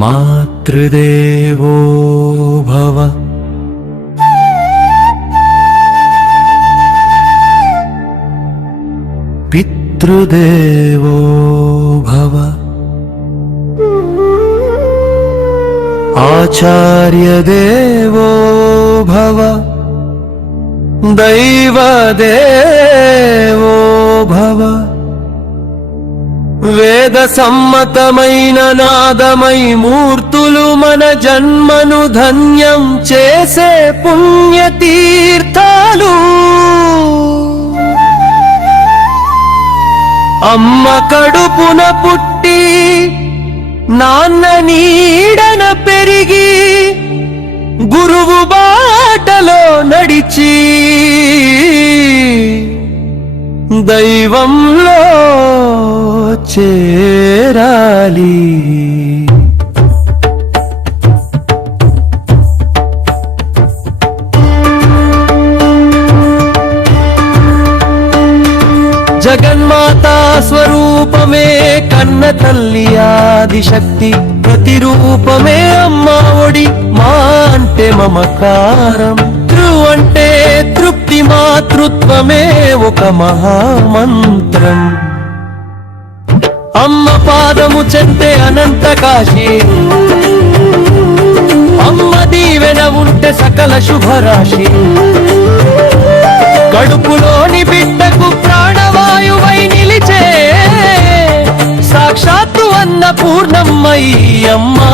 మాతృదేవో భవ పితృదేవో భవ ఆచార్యదేవో భవ దైవదేవో భవ వేద సమ్మతమైన నాదమై మూర్తులు మన జన్మను ధన్యం చేసే పుణ్యతీర్థాలు అమ్మ కడుపున పుట్టి నాన్న నీడన పెరిగి గురువు బాటలో నడిచి దైవంలో చేరాలి. జగన్మాతా స్వరూపమే కన్న తల్లి ఆదిశక్తి, ప్రతిరూపమే అమ్మ ఒడి, మా అంటే మమకారం, తృ అంటే తృప్తి, మాతృత్వమే ఒక మహామంత్రం. అమ్మ పాదము చెంతే అనంత కాశీ, అమ్మ దీవెన ఉంటే సకల శుభరాశి, కడుపులోని బిడ్డకు ప్రాణవాయువై నిలిచే సాక్షాత్తు అన్నపూర్ణమ్మై అమ్మా.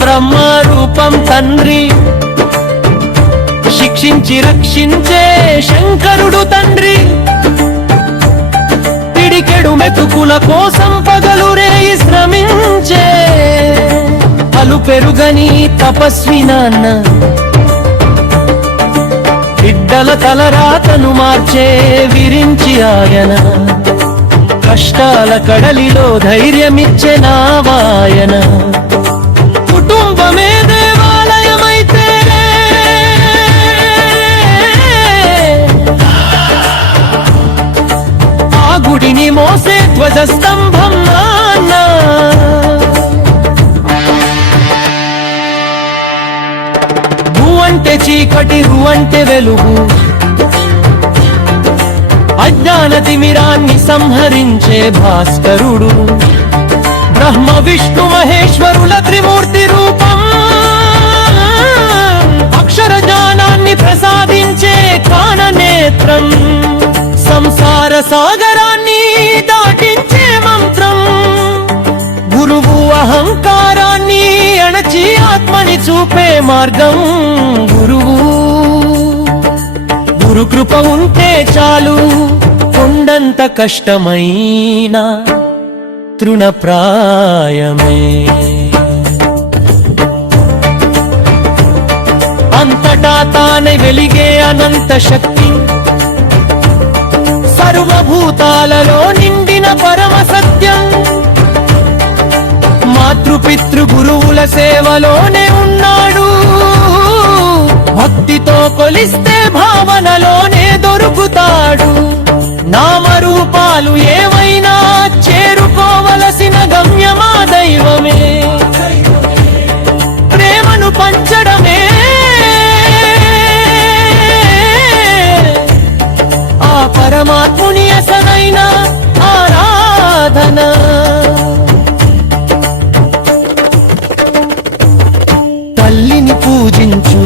బ్రహ్మ రూపం తండ్రి, శిక్షించి రక్షించే శంకరుడు తండ్రి, పిడికెడు మెతుకుల కోసం పగలు రేయి శ్రమించే అలు పెరుగని తపస్వి నాన్న, బిడ్డల తలరాతను మార్చే విరించి ఆయన, కష్టాల కడలిలో ధైర్యమిచ్చే నావాయన. కుటుంబమే దేవాలయమైతే ఆ గుడిని మోసే ధ్వజస్తంభం నాన్న. భూ అంటే చీకటి, రు అంటే వెలుగు, అజ్ఞాన తిమిరాన్ని సంహరించే భాస్కరుడు, బ్రహ్మ విష్ణు మహేశ్వరుల త్రిమూర్తి రూపం, అక్షర జ్ఞానాన్ని ప్రసాదించే కాననేత్రం, సంసార సాగరాన్ని దాటించే మంత్రం, గురువు అహంకారాన్ని అణచి ఆత్మని చూపే మార్గం గురువు. గురు కృప ఉంటే చాలు కొండంత కష్టమైనా తృణప్రాయమే. అంతటా తానే వెలిగే అనంత శక్తి, సర్వభూతాలలో నిండిన పరమ సత్యం, మాతృపితృ గురువుల సేవలోనే ఉన్నాడు, భక్తితో కొలిస్తే భావనలోనే దొరుకుతాడు. నామరూపాలు ఏవైనా చేరుకోవలసిన గమ్యమా దైవమే, ప్రేమను పంచడమే ఆ పరమాత్ముని అసలైన ఆరాధన. తల్లిని పూజించు,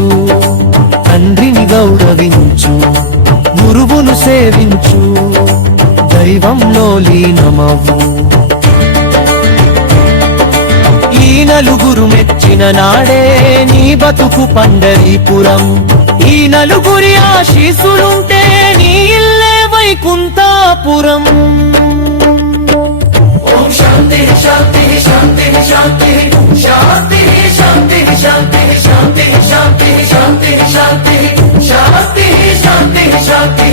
తండ్రిని గౌరవించు, గురువును సేవించు, దైవంలో లీనమవు. ఈ నలుగురు మెచ్చిన నాడే నీ బతుకు పండరీపురం, ఈ నలుగురి ఆశీస్సులుంటే నీ ఇల్లు కాపురం ఓం శాంతి శాంతి శాంతి శాంతి శాంతి శాంతి శాంతి శాంతి శాంతి శాంతి శాంతి శాంతి శాంతి శాంతి శాంతి